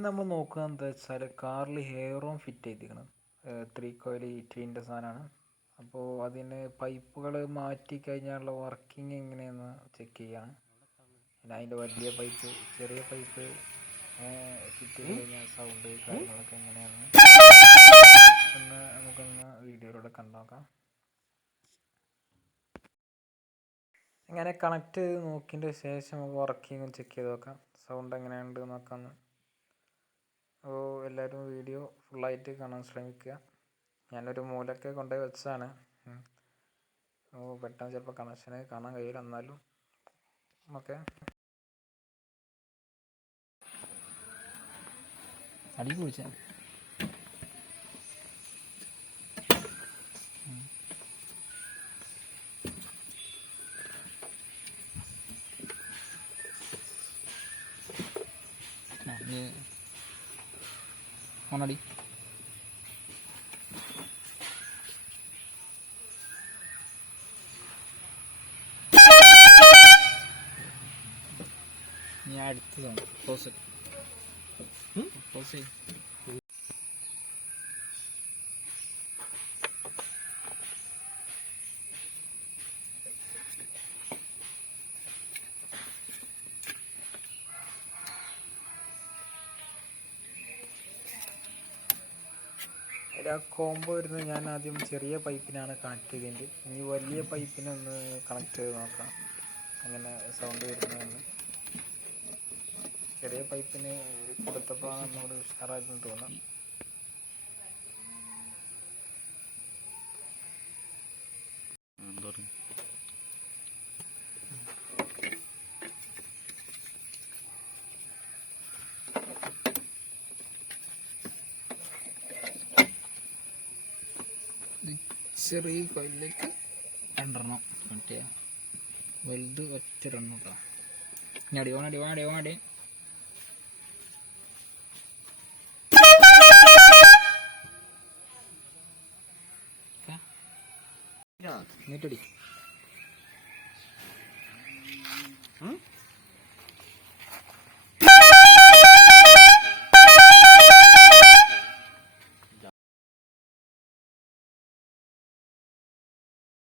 നമ്മൾ നോക്കുക എന്താ വെച്ചാൽ കാറിൽ ഹെയർ ഓൺ ഫിറ്റ് ചെയ്തിരിക്കണം. 3 കോയിൽ ഇറ്റിൻ്റെ സാധനമാണ്. അപ്പോൾ അതിന് പൈപ്പുകൾ മാറ്റി കഴിഞ്ഞാലുള്ള വർക്കിംഗ് എങ്ങനെയെന്ന് ചെക്ക് ചെയ്യാണ്. പിന്നെ അതിൻ്റെ വലിയ പൈപ്പ് ചെറിയ പൈപ്പ് ഫിറ്റ് ചെയ്ത് കഴിഞ്ഞാൽ സൗണ്ട് കാര്യങ്ങളൊക്കെ എങ്ങനെയാണ് എന്ന് നമുക്കൊന്ന് വീഡിയോയിലൂടെ കണ്ടുനോക്കാം. ഇങ്ങനെ കണക്ട് ചെയ്ത് നോക്കിയതിൻ്റെ ശേഷം നമുക്ക് വർക്കിംഗ് ചെക്ക് ചെയ്ത് നോക്കാം, സൗണ്ട് എങ്ങനെയുണ്ട് നോക്കാമെന്ന്. അപ്പോൾ എല്ലാവരും വീഡിയോ ഫുള്ളായിട്ട് കാണാൻ ശ്രമിക്കുക. ഞാനൊരു മൂലയൊക്കെ കൊണ്ടുപോയി വെച്ചതാണ്. അപ്പോൾ പെട്ടെന്ന് ചിലപ്പോൾ കണക്ഷന് കാണാൻ കഴിയില്ല, എന്നാലും ഓക്കെ. അടി കുടിച്ച ഓണടി ഞാൻ അടുത്തതാണ് ക്ലോസ് ക്ലോസ് ആ കോംബോ വരുന്നത് ഞാൻ ആദ്യം ചെറിയ പൈപ്പിനാണ് കണക്ട് ചെയ്തത്. ഇനി വലിയ പൈപ്പിനൊന്ന് കണക്ട് ചെയ്ത് നോക്കാം അങ്ങനെ സൗണ്ട് വരുന്നതെന്ന്. ചെറിയ പൈപ്പിന് കൊടുത്തപ്പോൾ നമ്മളോട് ഉഷാറായിരുന്നു തോന്നാം. ചെറിയ കോയിലേക്ക് 2 എണ്ണം മറ്റേ വലുത് ഒറ്റ എണ്ണം കേട്ടോ. ഇനി അടി നീട്ടടി.